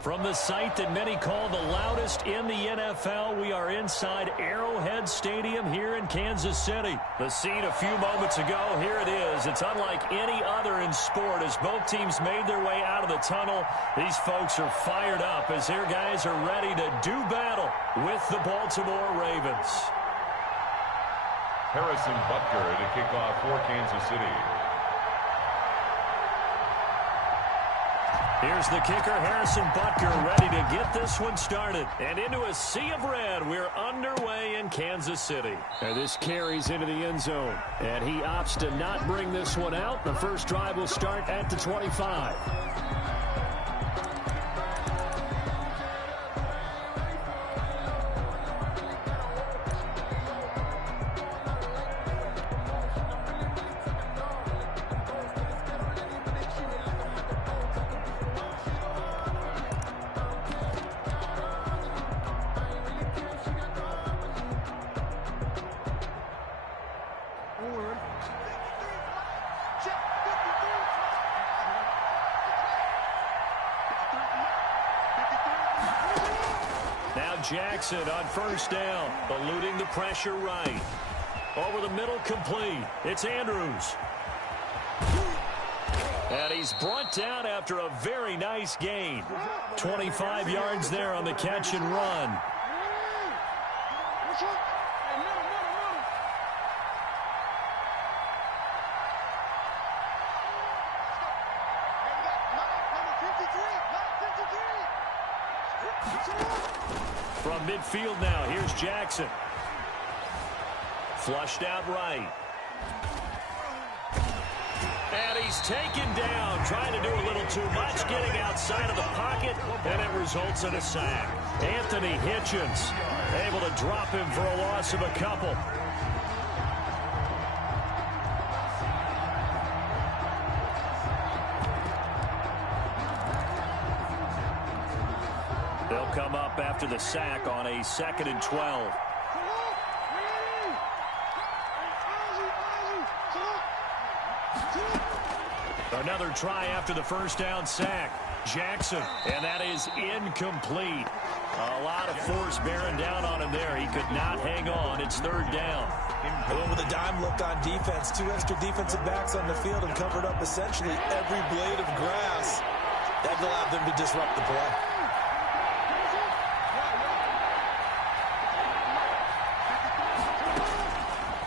From the site that many call the loudest in the NFL, we are inside Arrowhead Stadium here in Kansas City. The scene a few moments ago, here it is. It's unlike any other in sport as both teams made their way out of the tunnel. These folks are fired up as their guys are ready to do battle with the Baltimore Ravens. Harrison Butker to kick off for Kansas City. Here's the kicker, Harrison Butker, ready to get this one started. And into a sea of red, we're underway in Kansas City. And this carries into the end zone. And he opts to not bring this one out. The first drive will start at the 25. Jackson on first down, eluding the pressure right. Over the middle, complete. It's Andrews. And he's brought down after a very nice gain. 25 yards there on the catch and run. From midfield now, here's Jackson. Flushed out right. And he's taken down, trying to do a little too much, getting outside of the pocket, and it results in a sack. Anthony Hitchens able to drop him for a loss of a couple. They'll come up after the sack on a 2nd and 12. Another try after the first down sack. Jackson, and that is incomplete. A lot of force bearing down on him there. He could not hang on. It's 3rd down. Well, with a dime look on defense, 2 extra defensive backs on the field and covered up essentially every blade of grass. That allowed them to disrupt the play.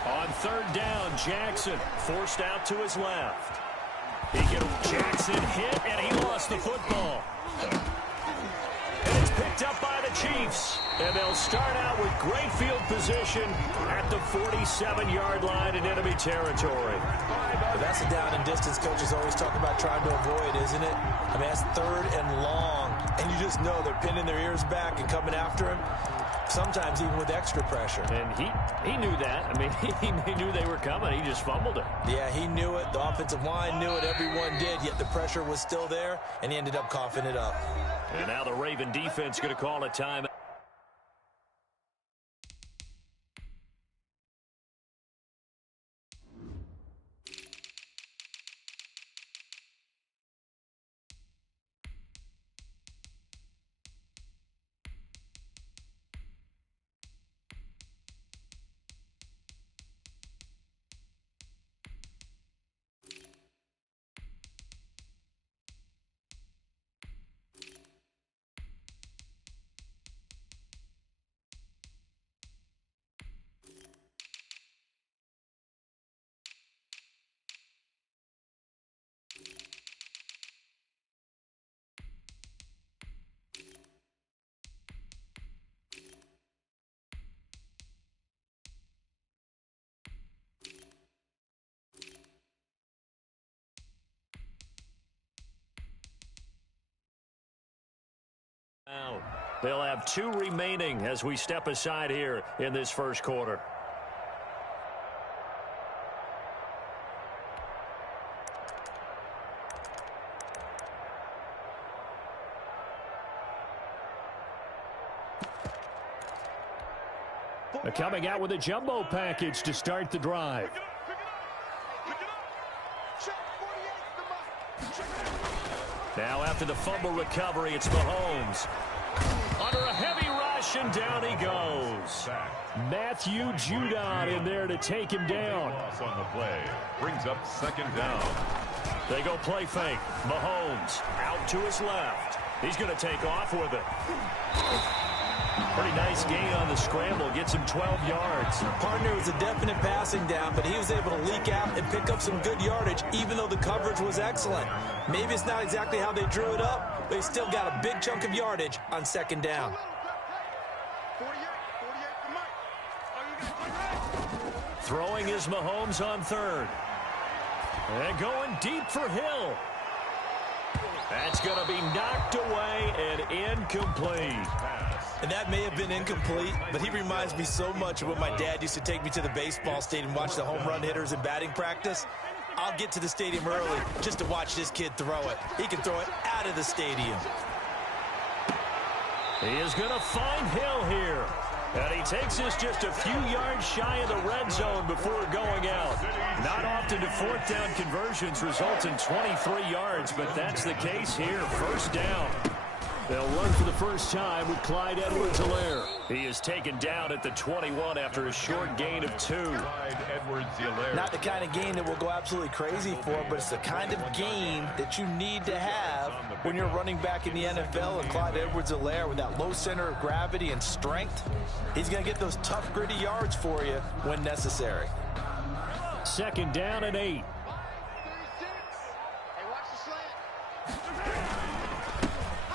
On 3rd down, Jackson forced out to his left. Jackson hit, and he lost the football. And it's picked up by the Chiefs. And they'll start out with great field position at the 47-yard line in enemy territory. But that's a down and distance coaches always talk about trying to avoid, isn't it? I mean, that's 3rd and long. And you just know they're pinning their ears back and coming after him. Sometimes even with extra pressure. And he knew that. I mean, he knew they were coming. He just fumbled it. Yeah, he knew it. The offensive line knew it. Everyone did. Yet the pressure was still there, and he ended up coughing it up. And now the Raven defense going to call a timeout. They'll have 2 remaining as we step aside here in this first quarter. Coming out with a jumbo package to start the drive. Now after the fumble recovery, it's Mahomes. Under a heavy rush, and down he goes. Matthew Judon in there to take him down. On the play. Brings up second down. They go play fake. Mahomes out to his left. He's going to take off with it. Pretty nice gain on the scramble. Gets him 12 yards. Partner was a definite passing down, but he was able to leak out and pick up some good yardage, even though the coverage was excellent. Maybe it's not exactly how they drew it up, but he still got a big chunk of yardage on second down. Throwing is Mahomes on third. And going deep for Hill. That's going to be knocked away and incomplete. And that may have been incomplete, but he reminds me so much of when my dad used to take me to the baseball stadium and watch the home run hitters in batting practice. I'll get to the stadium early just to watch this kid throw it. He can throw it out of the stadium. He is going to find Hill here. And he takes us just a few yards shy of the red zone before going out. Not often do fourth down conversions result in 23 yards, but that's the case here. First down. They'll run for the first time with Clyde Edwards-Helaire. He is taken down at the 21 after a short gain of 2. Clyde Edwards-Helaire. Not the kind of gain that we'll go absolutely crazy for, but it's the kind of gain that you need to have when you're running back in the NFL. And Clyde Edwards-Helaire, with that low center of gravity and strength, he's going to get those tough, gritty yards for you when necessary. Second down and 8.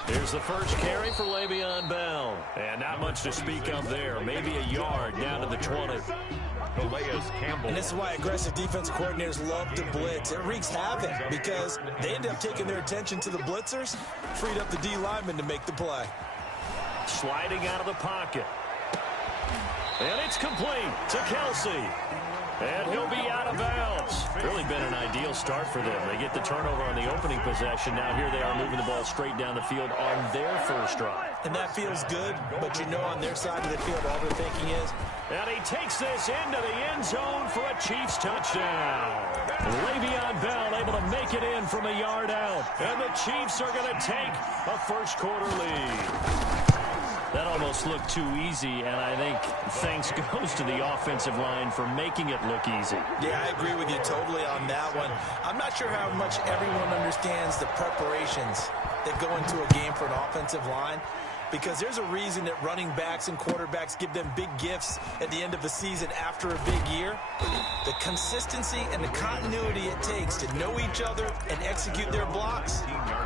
Here's the first carry for Le'Veon Bell. And not much to speak of there. Maybe a yard down to the 20. Calais Campbell. And this is why aggressive defensive coordinators love to blitz. It wreaks havoc because they end up taking their attention to the blitzers, freed up the D lineman to make the play. Sliding out of the pocket. And it's complete to Kelsey. And he'll be out of bounds. Really been an ideal start for them. They get the turnover on the opening possession. Now here they are moving the ball straight down the field on their first drive. And that feels good, but you know on their side of the field all they're thinking is. And he takes this into the end zone for a Chiefs touchdown. Le'Veon Bell able to make it in from a yard out. And the Chiefs are going to take a first quarter lead. That almost looked too easy, and I think thanks goes to the offensive line for making it look easy. Yeah, I agree with you totally on that one. I'm not sure how much everyone understands the preparations that go into a game for an offensive line, because there's a reason that running backs and quarterbacks give them big gifts at the end of the season after a big year. The consistency and the continuity it takes to know each other and execute their blocks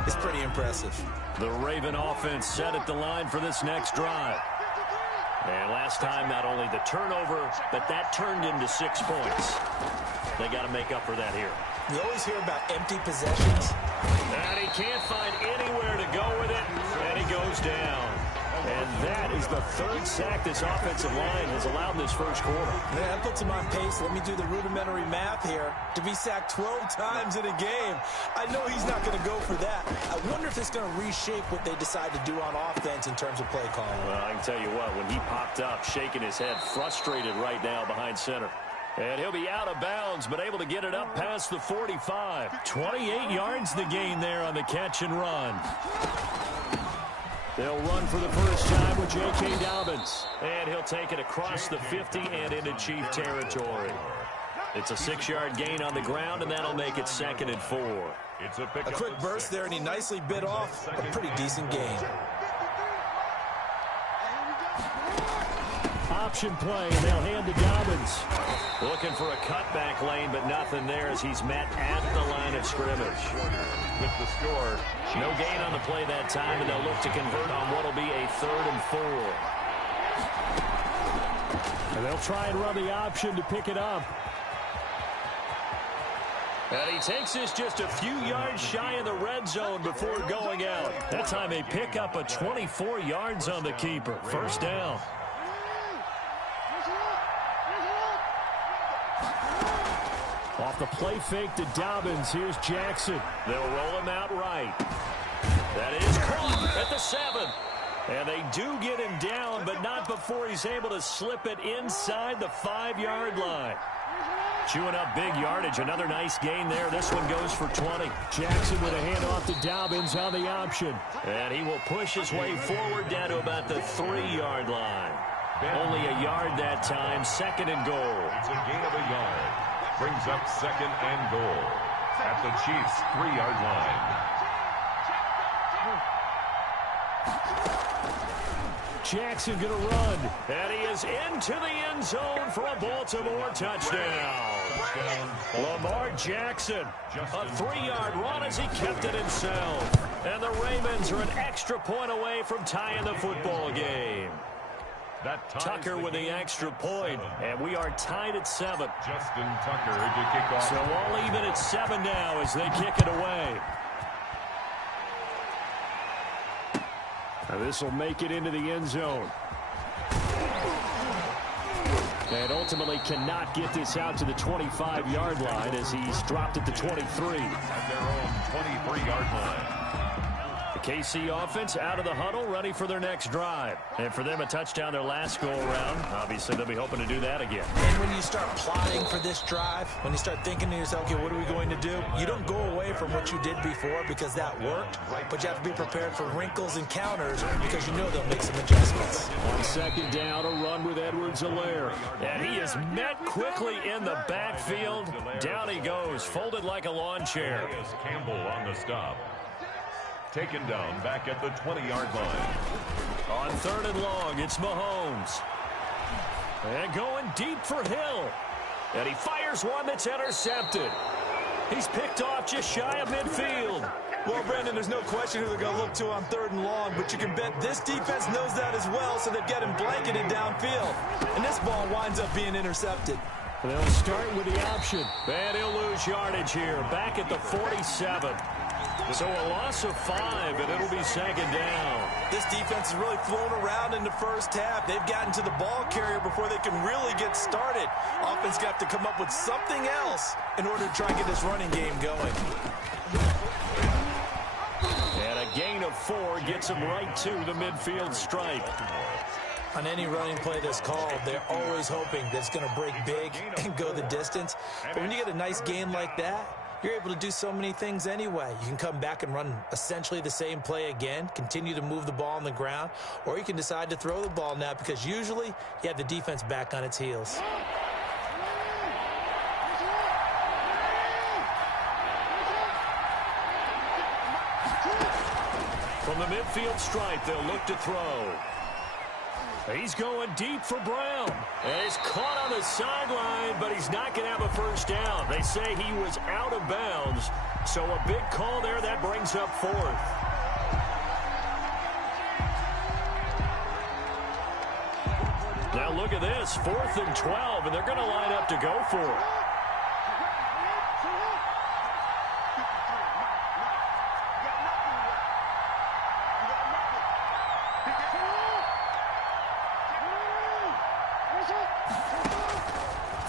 is pretty impressive. The Raven offense set at the line for this next drive. And last time, not only the turnover, but that turned into 6 points. They got to make up for that here. You always hear about empty possessions. And he can't find anywhere to go with it, and he goes down. And that is the third sack this offensive line has allowed this first quarter. Yeah, that puts him on pace. Let me do the rudimentary math here. To be sacked 12 times in a game, I know he's not going to go for that. I wonder if it's going to reshape what they decide to do on offense in terms of play calling. Well, I can tell you what, when he popped up, shaking his head, frustrated right now behind center. And he'll be out of bounds, but able to get it up past the 45. 28 yards the gain there on the catch and run. They'll run for the first time with J.K. Dobbins. And he'll take it across the 50 and into Chief territory. It's a 6-yard gain on the ground, and that'll make it 2nd and 4. It's a quick burst there, and he nicely bit off a pretty decent gain. Option play, and they'll hand to Dobbins. Looking for a cutback lane, but nothing there as he's met at the line of scrimmage. With the score. No gain on the play that time, and they'll look to convert on what will be a 3rd and 4. And they'll try and run the option to pick it up. And he takes this just a few yards shy of the red zone before going out. That time they pick up a 24 yards on the keeper. First down. Off the play fake to Dobbins. Here's Jackson. They'll roll him out right. That is caught at the 7. And they do get him down, but not before he's able to slip it inside the 5-yard line. Chewing up big yardage. Another nice gain there. This one goes for 20. Jackson with a handoff to Dobbins on the option. And he will push his way forward down to about the 3-yard line. Only a yard that time. 2nd and goal. It's a gain of a yard. Brings up 2nd and goal at the Chiefs' 3-yard line. Jackson going to run. And he is into the end zone for a Baltimore touchdown. Lamar Jackson, a 3-yard run as he kept it himself. And the Ravens are an extra point away from tying the football game. Tucker with the extra point, and we are tied at 7. Justin Tucker to kick off. So all even at 7 now as they kick it away. Now this will make it into the end zone. And ultimately cannot get this out to the 25-yard line as he's dropped at the 23. At their own 23-yard line. The KC offense out of the huddle, ready for their next drive. And for them, a touchdown their last go-around. Obviously, they'll be hoping to do that again. And when you start plotting for this drive, when you start thinking to yourself, okay, what are we going to do? You don't go away from what you did before because that worked, but you have to be prepared for wrinkles and counters because you know they'll make some adjustments. On 2nd down, a run with Edwards-Helaire. And he is met quickly in the backfield. Down he goes, folded like a lawn chair. Campbell on the stop. Taken down back at the 20-yard line. On 3rd and long, it's Mahomes. And going deep for Hill. And he fires one that's intercepted. He's picked off just shy of midfield. Well, Brandon, there's no question who they're going to look to on 3rd and long, but you can bet this defense knows that as well, so they've got him blanketed downfield. And this ball winds up being intercepted. They'll start with the option. And he'll lose yardage here, back at the 47. So a loss of 5, and it'll be 2nd down. This defense has really flown around in the first half. They've gotten to the ball carrier before they can really get started. Offense got to come up with something else in order to try and get this running game going. And a gain of 4 gets him right to the midfield stripe. On any running play that's called, they're always hoping that it's going to break big and go the distance. But when you get a nice gain like that, you're able to do so many things anyway. You can come back and run essentially the same play again, continue to move the ball on the ground, or you can decide to throw the ball now because usually you have the defense back on its heels. From the midfield stripe, they'll look to throw. He's going deep for Brown. And he's caught on the sideline, but he's not going to have a first down. They say he was out of bounds. So a big call there. That brings up 4th. Now look at this. 4th and 12, and they're going to line up to go for it.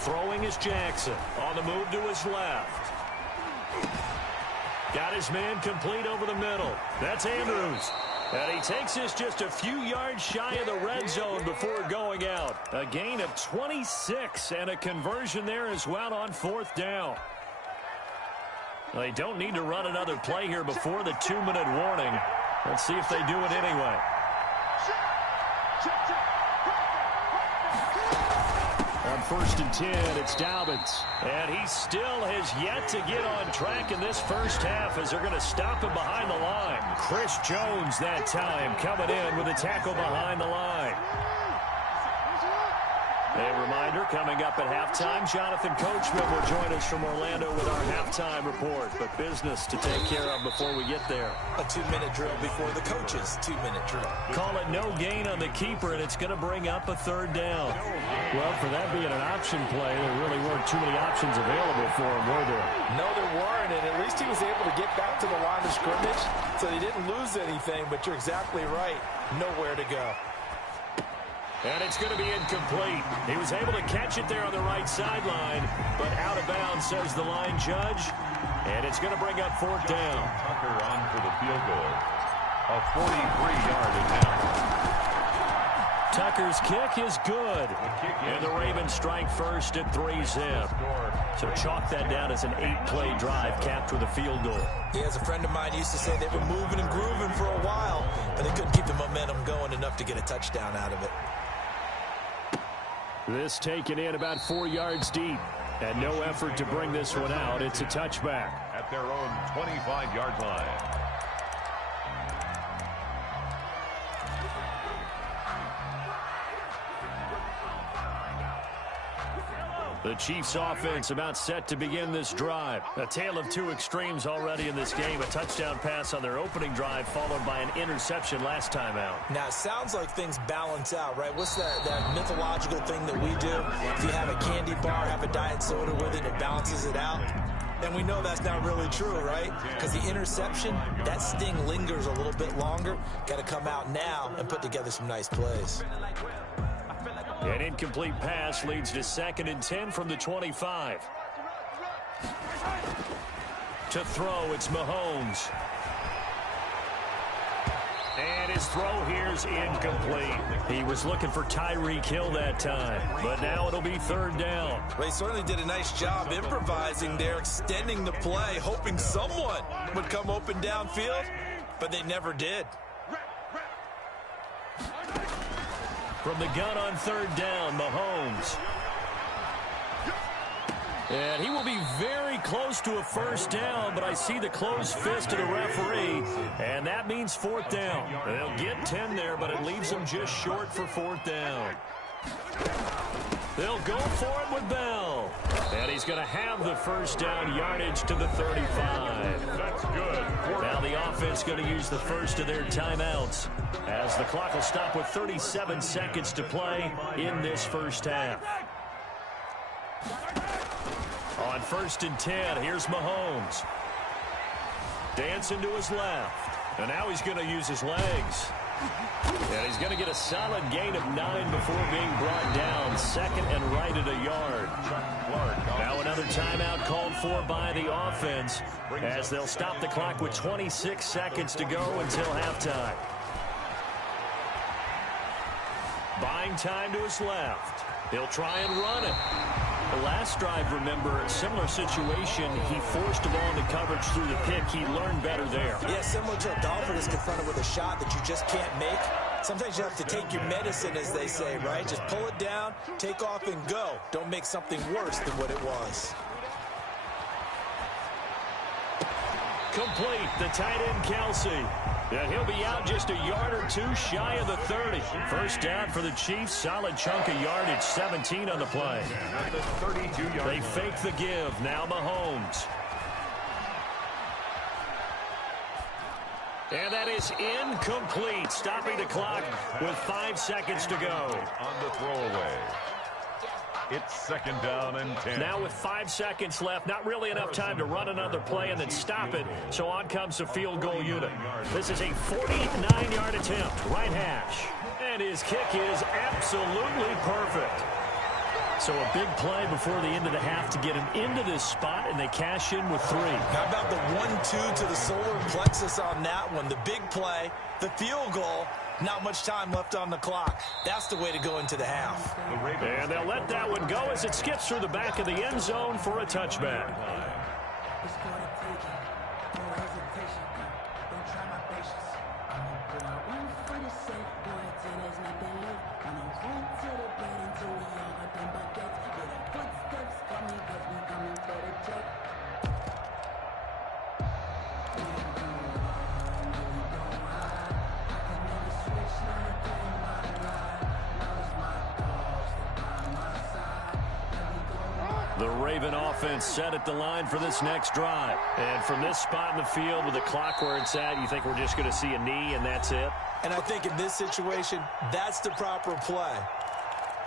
Throwing is Jackson. On the move to his left. Got his man complete over the middle. That's Andrews. And he takes this just a few yards shy of the red zone before going out. A gain of 26 and a conversion there as well on 4th down. They don't need to run another play here before the 2-minute warning. Let's see if they do it anyway. On 1st and 10, it's Dobbins. And he still has yet to get on track in this first half as they're going to stop him behind the line. Chris Jones that time coming in with a tackle behind the line. A reminder, coming up at halftime, Jonathan Coachman will join us from Orlando with our halftime report. But business to take care of before we get there. A 2-minute drill before the coach's 2-minute drill. Call it no gain on the keeper, and it's going to bring up a 3rd down. Well, for that being an option play, there really weren't too many options available for him, were there? No, there weren't, and at least he was able to get back to the line of scrimmage, so he didn't lose anything, but you're exactly right. Nowhere to go. And it's going to be incomplete. He was able to catch it there on the right sideline, but out of bounds, says the line judge. And it's going to bring up 4th down. Tucker on for the field goal. A 43-yard attempt. Tucker's kick is good. And the Ravens strike first at 3-zip. So chalk that down as an 8-play drive capped with a field goal. Yeah, as a friend of mine used to say, they were moving and grooving for a while, but they couldn't keep the momentum going enough to get a touchdown out of it. This taken in about 4 yards deep, and no effort to bring this one out. It's a touchback. At their own 25-yard line. The Chiefs offense about set to begin this drive. A tale of two extremes already in this game. A touchdown pass on their opening drive followed by an interception last time out. Now, it sounds like things balance out, right? What's that mythological thing that we do? If you have a candy bar, have a diet soda with it, it balances it out. And we know that's not really true, right? Because the interception, that sting lingers a little bit longer. Got to come out now and put together some nice plays. An incomplete pass leads to 2nd and 10 from the 25. To throw, it's Mahomes. And his throw here's incomplete. He was looking for Tyreek Hill that time, but now it'll be 3rd down. Well, he certainly did a nice job improvising there, extending the play, hoping someone would come open downfield, but they never did. From the gun on 3rd down, Mahomes. And he will be very close to a 1st down, but I see the closed fist of the referee, and that means 4th down. They'll get 10 there, but it leaves them just short for 4th down. They'll go for it with Bell. And he's going to have the 1st down yardage to the 35. That's good. Now the offense going to use the first of their timeouts as the clock will stop with 37 seconds to play in this first half. On 1st and 10, here's Mahomes. Dancing to his left. And now he's going to use his legs. And he's going to get a solid gain of 9 before being brought down. 2nd and right at a yard. Now another timeout called for by the offense as they'll stop the clock with 26 seconds to go until halftime. Buying time to his left. He'll try and run it. The last drive, remember, a similar situation. He forced the ball into coverage through the pick. He learned better there. Yeah, similar to a golfer that's confronted with a shot that you just can't make. Sometimes you have to take your medicine, as they say, right? Just pull it down, take off, and go. Don't make something worse than what it was. Complete, the tight end, Kelsey. And he'll be out just a yard or two shy of the 30. 1st down for the Chiefs. Solid chunk of yardage, 17 on the play. They fake the give. Now Mahomes. And that is incomplete. Stopping the clock with 5 seconds to go. On the throwaway. It's 2nd down and 10. Now with 5 seconds left, not really enough time to run another play and then stop it. So on comes the field goal unit. This is a 49-yard attempt, right hash. And his kick is absolutely perfect. So a big play before the end of the half to get him into this spot, and they cash in with 3. How about the 1-2 to the solar plexus on that one? The big play, the field goal. Not much time left on the clock. That's the way to go into the half. And they'll let that one go as it skips through the back of the end zone for a touchback. The Raven offense set at the line for this next drive. And from this spot in the field with the clock where it's at, you think we're just going to see a knee and that's it? And I think in this situation, that's the proper play.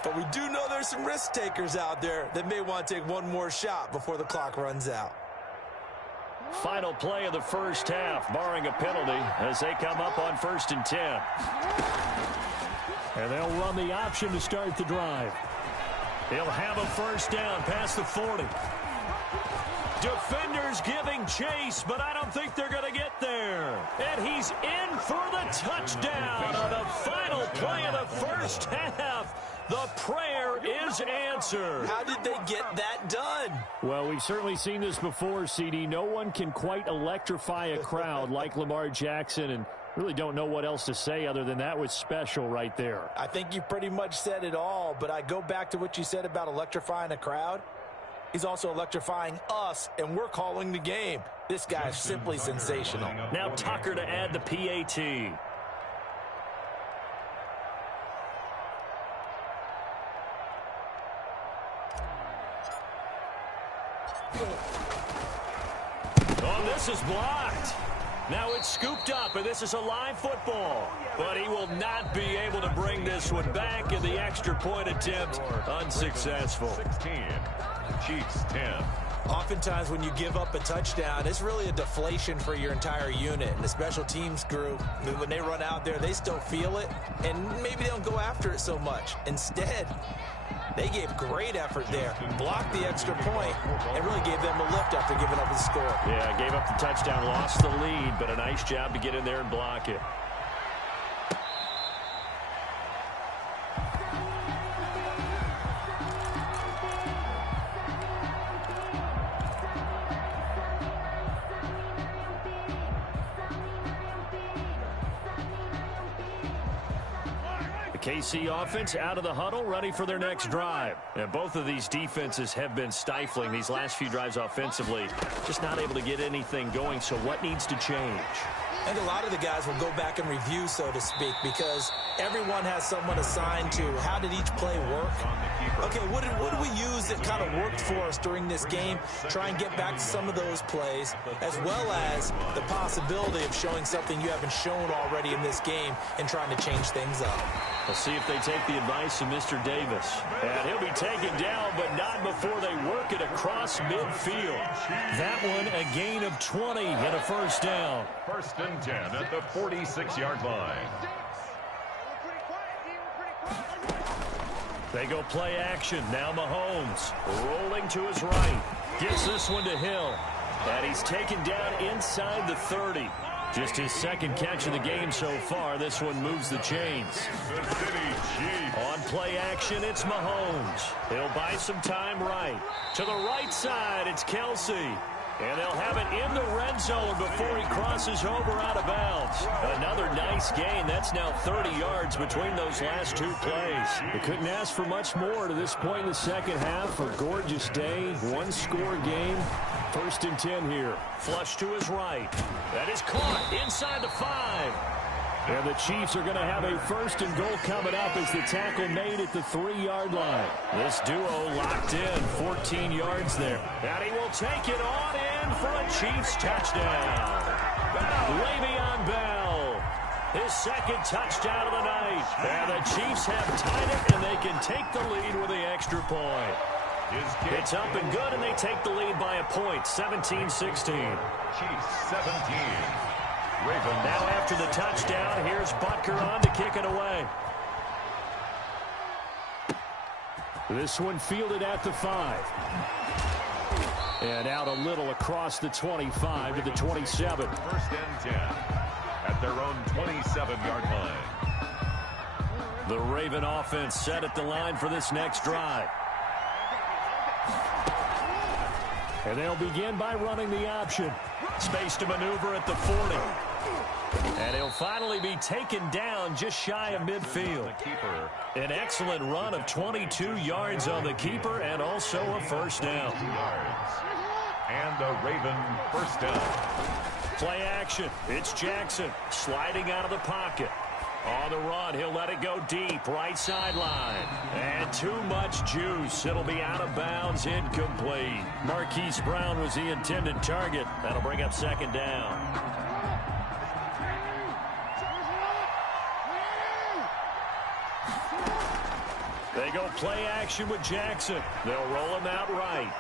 But we do know there's some risk takers out there that may want to take one more shot before the clock runs out. Final play of the first half, barring a penalty, as they come up on 1st and 10. And they'll run the option to start the drive. He'll have a 1st down past the 40. Defenders giving chase, but I don't think they're going to get there. And he's in for the touchdown on the final play of the first half. The prayer prayer is answered. How did they get that done? Well, we've certainly seen this before, CD. No one can quite electrify a crowd like Lamar Jackson, and really don't know what else to say other than that was special right there. I think you pretty much said it all, but I go back to what you said about electrifying a crowd. He's also electrifying us, and we're calling the game. This guy is simply sensational. Now Tucker to add the PAT. Oh, this is blocked. Now it's scooped up, and this is a live football. But he will not be able to bring this one back, and the extra point attempt unsuccessful. 16, Chiefs 10. Oftentimes when you give up a touchdown, it's really a deflation for your entire unit. And the special teams group, when they run out there, they still feel it, and maybe they don't go after it so much. Instead, they gave great effort there, blocked the extra point, and really gave them a lift after giving up the score. Yeah, gave up the touchdown, lost the lead, but a nice job to get in there and block it. KC offense out of the huddle, ready for their next drive. And both of these defenses have been stifling these last few drives offensively. Just not able to get anything going, so what needs to change? I think a lot of the guys will go back and review, so to speak, because everyone has someone assigned to how did each play work. Okay, what did we use that kind of worked for us during this game? Try and get back to some of those plays, as well as the possibility of showing something you haven't shown already in this game and trying to change things up. We'll see if they take the advice of Mr. Davis. And he'll be taken down, but not before they work it across midfield. That one, a gain of 20 and a first down. 1st and 10 at the 46-yard line. They go play action. Now Mahomes rolling to his right. Gets this one to Hill. And he's taken down inside the 30. Just his second catch of the game so far. This one moves the chains. On play action, it's Mahomes. He'll buy some time right. To the right side, it's Kelsey. And they'll have it in the red zone before he crosses over out of bounds. Another nice gain. That's now 30 yards between those last two plays. They couldn't ask for much more to this point in the second half. A gorgeous day, one-score game. 1st and 10 here. Flush to his right. That is caught inside the 5. And the Chiefs are going to have a 1st and goal coming up as the tackle made at the 3-yard line. This duo locked in, 14 yards there. And he will take it on in for a Chiefs touchdown. Le'Veon Bell, his second touchdown of the night. And the Chiefs have tied it, and they can take the lead with the extra point. It's up and good, and they take the lead by a point, 17-16. Chiefs 17. Ravens. Now after the touchdown, here's Butker on to kick it away. This one fielded at the 5. And out a little across the 25 to the 27. 1st and 10 at their own 27-yard line. The Raven offense set at the line for this next drive. And they'll begin by running the option. Space to maneuver at the 40. And he'll finally be taken down just shy of midfield. An excellent run of 22 yards on the keeper and also a first down. And a Raven first down. Play action. It's Jackson sliding out of the pocket. On the run, he'll let it go deep, right sideline. And too much juice. It'll be out of bounds, incomplete. Marquise Brown was the intended target. That'll bring up 2nd down. They go play action with Jackson. They'll roll him out right.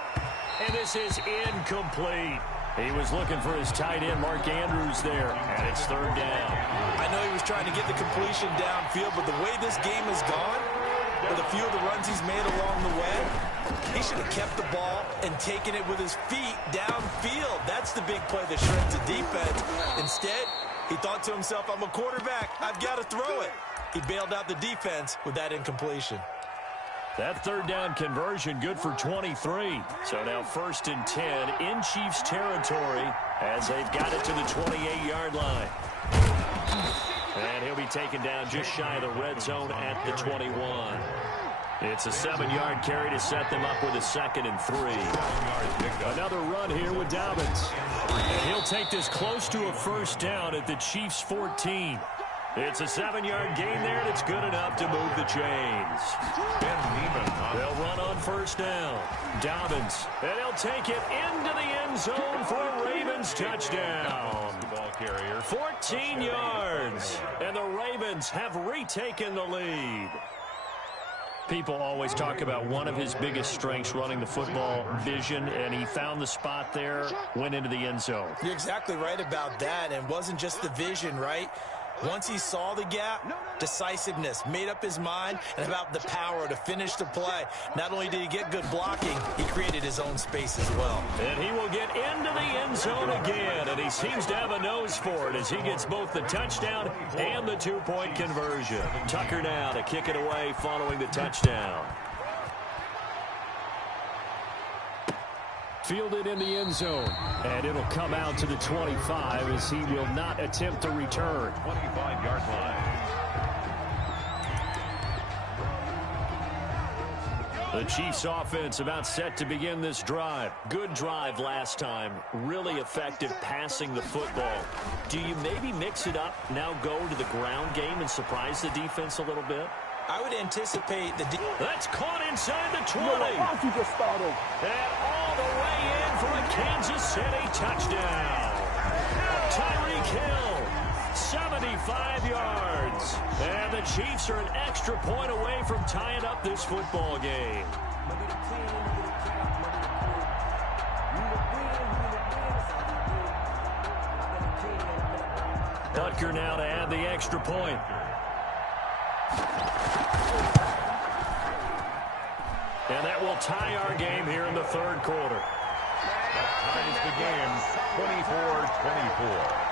And this is incomplete. He was looking for his tight end, Mark Andrews, there, and it's 3rd down. I know he was trying to get the completion downfield, but the way this game has gone, with a few of the runs he's made along the way, he should have kept the ball and taken it with his feet downfield. That's the big play that shreds the defense. Instead, he thought to himself, I'm a quarterback. I've got to throw it. He bailed out the defense with that incompletion. That third down conversion good for 23. So now 1st and 10 in Chiefs territory as they've got it to the 28-yard line. And he'll be taken down just shy of the red zone at the 21. It's a 7-yard carry to set them up with a 2nd and 3. Another run here with Dobbins. And he'll take this close to a first down at the Chiefs' 14. It's a 7-yard gain there, and it's good enough to move the chains. They'll run on first down. Dobbins, and he'll take it into the end zone for a Ravens touchdown. 14 yards, and the Ravens have retaken the lead. People always talk about one of his biggest strengths running the football, vision, and he found the spot there, went into the end zone. You're exactly right about that, and it wasn't just the vision, right? Once he saw the gap, decisiveness, made up his mind, and about the power to finish the play. Not only did he get good blocking, he created his own space as well. And he will get into the end zone again, and he seems to have a nose for it as he gets both the touchdown and the 2-point conversion. Tucker now to kick it away following the touchdown. Fielded in the end zone, and it'll come out to the 25 as he will not attempt to return. 25-yard line. The Chiefs offense about set to begin this drive. Good drive last time. Really effective passing the football. Do you maybe mix it up, now go to the ground game and surprise the defense a little bit? I would anticipate the... That's caught inside the 20. And all the way in for a Kansas City touchdown. Tyreek Hill, 75 yards. And the Chiefs are an extra point away from tying up this football game. Butker now to add the extra point. And that will tie our game here in the third quarter. That ties the game 24-24.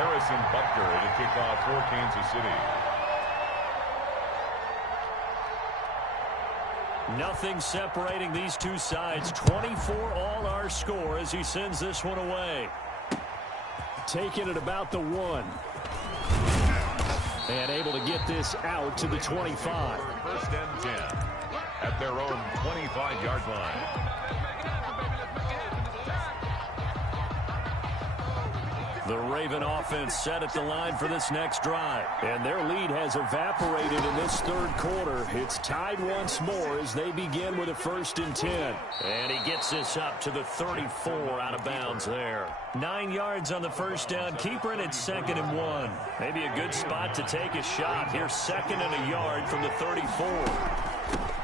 Harrison Butker to kick off for Kansas City. Nothing separating these two sides. 24 all our score as he sends this one away. Taking it about the 1. And able to get this out to the 25. 1st and 10 at their own 25-yard line. The Raven offense set at the line for this next drive. And their lead has evaporated in this third quarter. It's tied once more as they begin with a 1st and 10. And he gets this up to the 34 out of bounds there. 9 yards on the first down. Keeper, and it's 2nd and 1. Maybe a good spot to take a shot. Here's 2nd and a yard from the 34.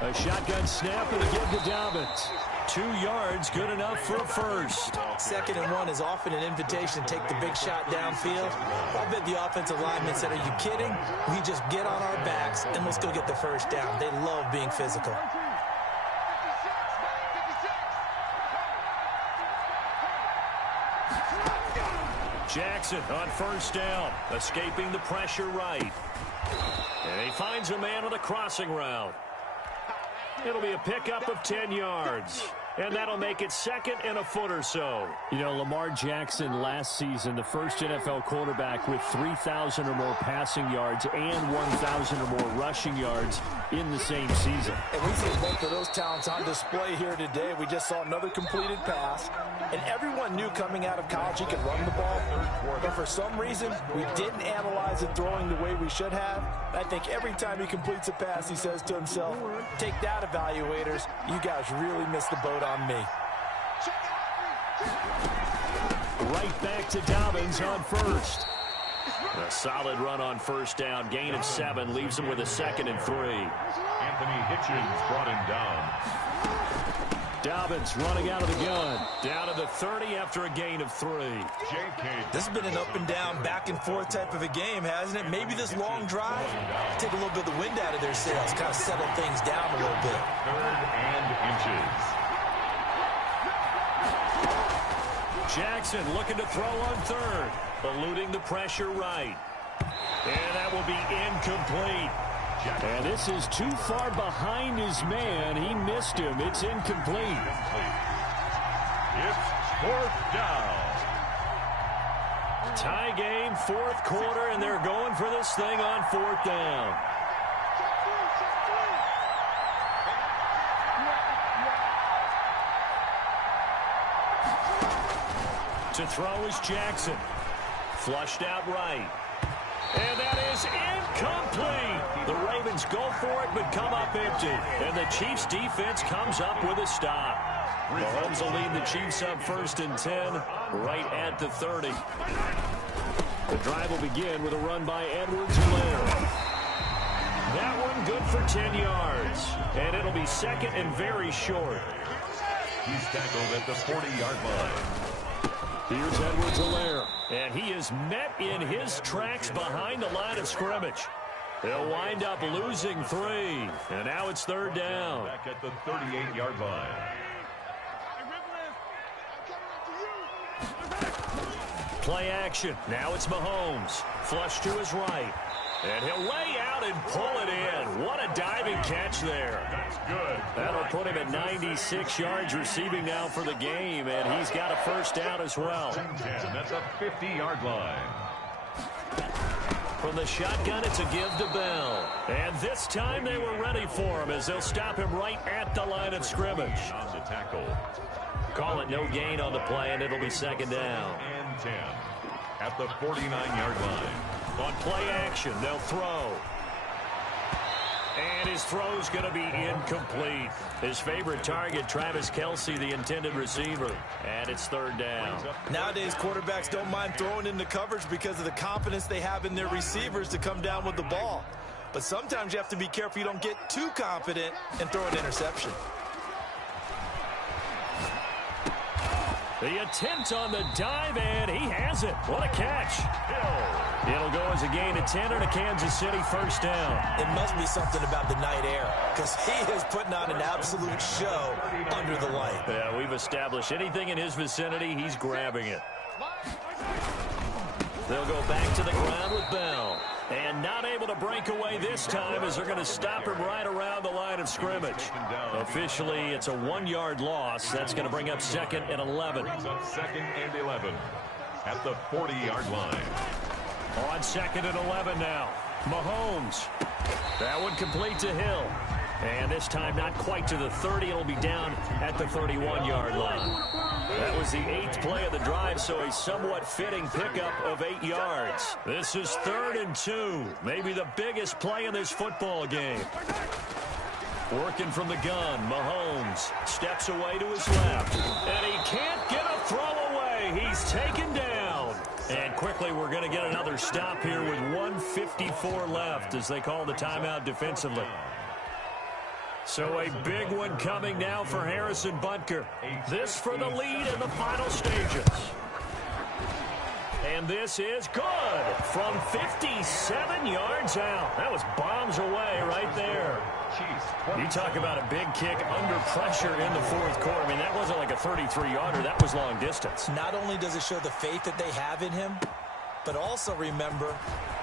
A shotgun snap and again to Dobbins. 2 yards, good enough for a first. 2nd and 1 is often an invitation to take the big shot downfield. I bet the offensive linemen said, are you kidding? We just get on our backs and let's go get the first down. They love being physical. Jackson on first down, escaping the pressure right. And he finds a man with a crossing route. It'll be a pickup of 10 yards. And that'll make it 2nd and a foot or so. You know, Lamar Jackson last season, the first NFL quarterback with 3,000 or more passing yards and 1,000 or more rushing yards in the same season. And we see both of those talents on display here today. We just saw another completed pass. And everyone knew coming out of college he could run the ball. But for some reason, we didn't analyze it throwing the way we should have. I think every time he completes a pass, he says to himself, take that, evaluators. You guys really missed the boat on me. Right back to Dobbins on first. A solid run on first down. Gain of 7 leaves him with a 2nd and 3. Anthony Hitchens brought him down. Dobbins running out of the gun. Down to the 30 after a gain of 3. This has been an up and down, back and forth type of a game, hasn't it? Maybe this long drive, take a little bit of the wind out of their sails, kind of settle things down a little bit. 3rd and inches. Jackson looking to throw on third. Eluding the pressure right. And that will be incomplete. And this is too far behind his man. He missed him. It's incomplete. It's fourth down. Tie game, fourth quarter, and they're going for this thing on fourth down. To throw is Jackson. Flushed out right. And that is incomplete. The Ravens go for it but come up empty. And the Chiefs defense comes up with a stop. Mahomes will lead the Chiefs up 1st and 10 right at the 30. The drive will begin with a run by Edwards-Helaire. That one good for 10 yards. And it'll be second and very short. He's tackled at the 40-yard line. Here's Edwards-Helaire, and he is met in his tracks behind the line of scrimmage. They'll wind up losing 3, and now it's third down. Back at the 38-yard line. Play action. Now it's Mahomes. Flush to his right. And he'll lay out and pull it in. What a diving catch there. That's good. That'll put him at 96 yards receiving now for the game, and he's got a first down as well. That's a 50-yard line. From the shotgun, it's a give to Bell. And this time they were ready for him as they'll stop him right at the line of scrimmage. On the tackle. Call it no gain on the play, and it'll be second down. And 10 at the 49-yard line. On play action, they'll throw. And his throw's going to be incomplete. His favorite target, Travis Kelce, the intended receiver. And it's third down. Nowadays, quarterbacks don't mind throwing into coverage because of the confidence they have in their receivers to come down with the ball. But sometimes you have to be careful you don't get too confident and throw an interception. The attempt on the dive, and he has it. What a catch. It'll go as a gain of 10 and a Kansas City first down. It must be something about the night air because he is putting on an absolute show under the light. Yeah, we've established anything in his vicinity, he's grabbing it. They'll go back to the ground with Bell. And not able to break away this time as they're going to stop him right around the line of scrimmage. Officially, it's a 1-yard loss. That's going to bring up 2nd and 11. Brings up 2nd and 11 at the 40-yard line. On 2nd and 11 now. Mahomes. That one complete to Hill. And this time not quite to the 30. It'll be down at the 31-yard line. That was the 8th play of the drive, so a somewhat fitting pickup of 8 yards. This is 3rd and 2. Maybe the biggest play in this football game. Working from the gun, Mahomes steps away to his left. And he can't get a throw away. He's taken down. And quickly we're going to get another stop here with 1:54 left as they call the timeout defensively. So a big one coming now for Harrison Butker. This for the lead in the final stages. And this is good from 57 yards out. That was bombs away right there. You talk about a big kick under pressure in the fourth quarter. I mean, that wasn't like a 33-yarder. That was long distance. Not only does it show the faith that they have in him, but also remember,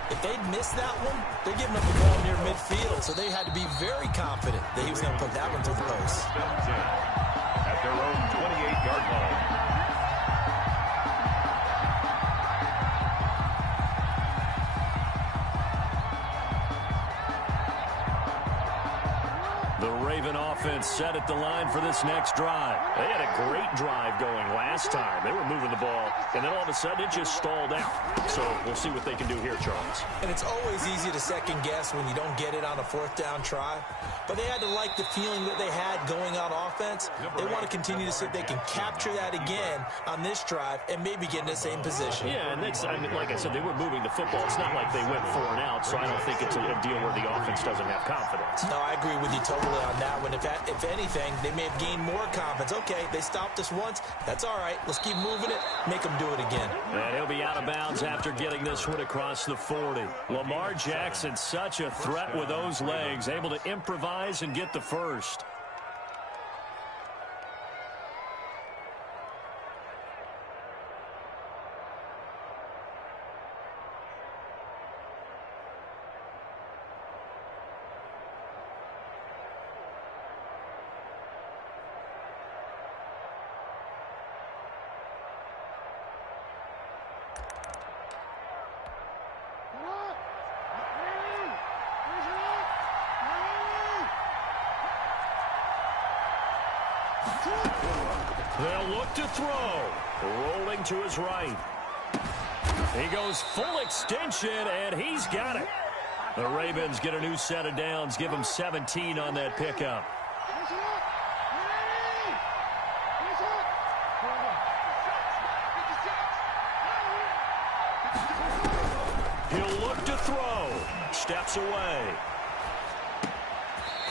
if they'd missed that one, they're giving up the ball near midfield, so they had to be very confident that he was going to put that one through the post. At their own 28-yard line. The Raven offense set at the line for this next drive. They had a great drive going last time. They were moving the ball, and then all of a sudden it just stalled out. So we'll see what they can do here, Charles. And it's always easy to second guess when you don't get it on a fourth down try. But they had to like the feeling that they had going on offense. They want to continue to see if they can capture that again on this drive and maybe get in the same position. Yeah, and that's, I mean, like I said, they were moving the football. It's not like they went 4 and out, so I don't think it's a deal where the offense doesn't have confidence. No, I agree with you totally on that one. If anything, they may have gained more confidence. Okay, they stopped us once. That's all right. Let's keep moving it. Make them do it again. And he'll be out of bounds after getting this one across the 40. Lamar Jackson, such a threat with those legs, able to improvise and get the first. They'll look to throw. Rolling to his right. He goes full extension, and he's got it. The Ravens get a new set of downs, give him 17 on that pickup. He'll look to throw. Steps away.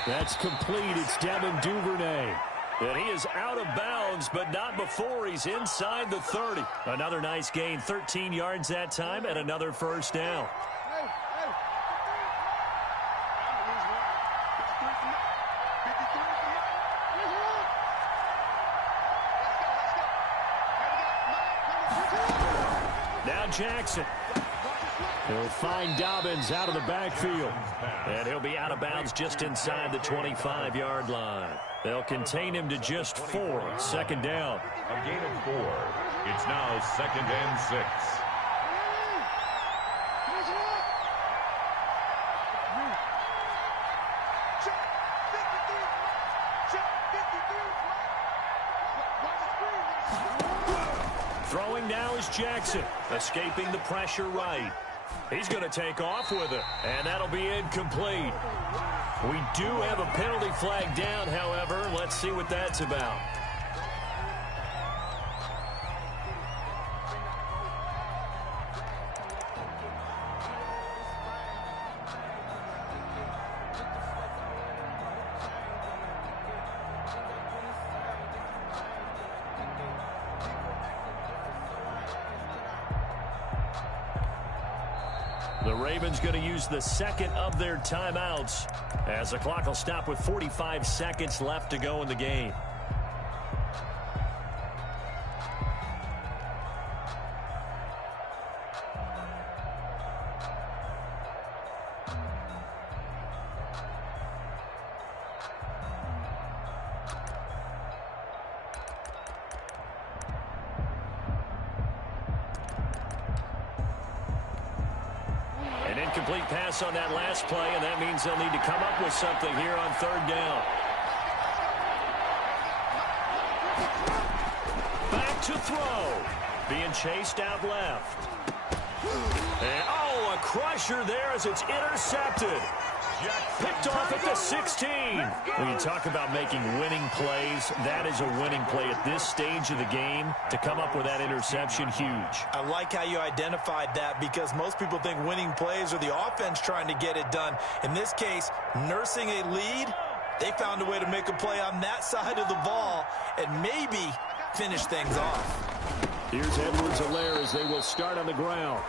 That's complete. It's Devin Duvernay. And he is out of bounds, but not before he's inside the 30. Another nice gain, 13 yards that time, and another first down. Now Jackson. He'll find Dobbins out of the backfield. And he'll be out of bounds just inside the 25-yard line. They'll contain him to just 4. Second down. A gain of 4. It's now 2nd and 6. Throwing now is Jackson, escaping the pressure right. He's going to take off with it, and that'll be incomplete. We do have a penalty flag down, however. Let's see what that's about. The Ravens going to use the second of their timeouts as the clock will stop with 45 seconds left to go in the game. An incomplete pass on that last play, and that means they'll need to come up with something here on third down. Back to throw. Being chased out left. And, a crusher there as it's intercepted. Picked off at the 16. When you talk about making winning plays, that is a winning play at this stage of the game. To come up with that interception, huge. I like how you identified that because most people think winning plays are the offense trying to get it done. In this case, nursing a lead, they found a way to make a play on that side of the ball and maybe finish things off. Here's Edwards-Helaire as they will start on the ground.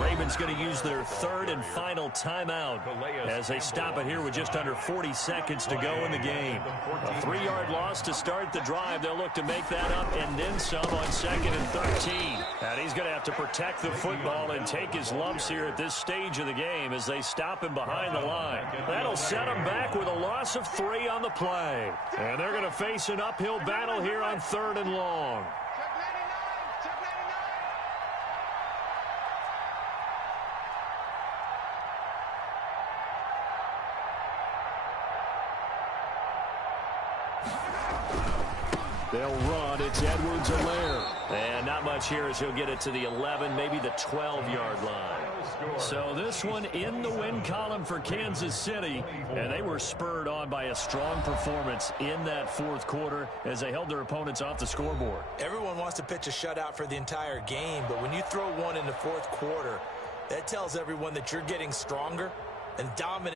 Ravens going to use their third and final timeout as they stop it here with just under 40 seconds to go in the game. A 3-yard loss to start the drive. They'll look to make that up and then some on 2nd and 13. And he's going to have to protect the football and take his lumps here at this stage of the game as they stop him behind the line. That'll set him back with a loss of 3 on the play. And they're going to face an uphill battle here on 3rd and long. They'll run. It's Edwards-Helaire. And not much here as he'll get it to the 11, maybe the 12-yard line. So this one in the win column for Kansas City. And they were spurred on by a strong performance in that 4th quarter as they held their opponents off the scoreboard. Everyone wants to pitch a shutout for the entire game, but when you throw one in the 4th quarter, that tells everyone that you're getting stronger and dominant.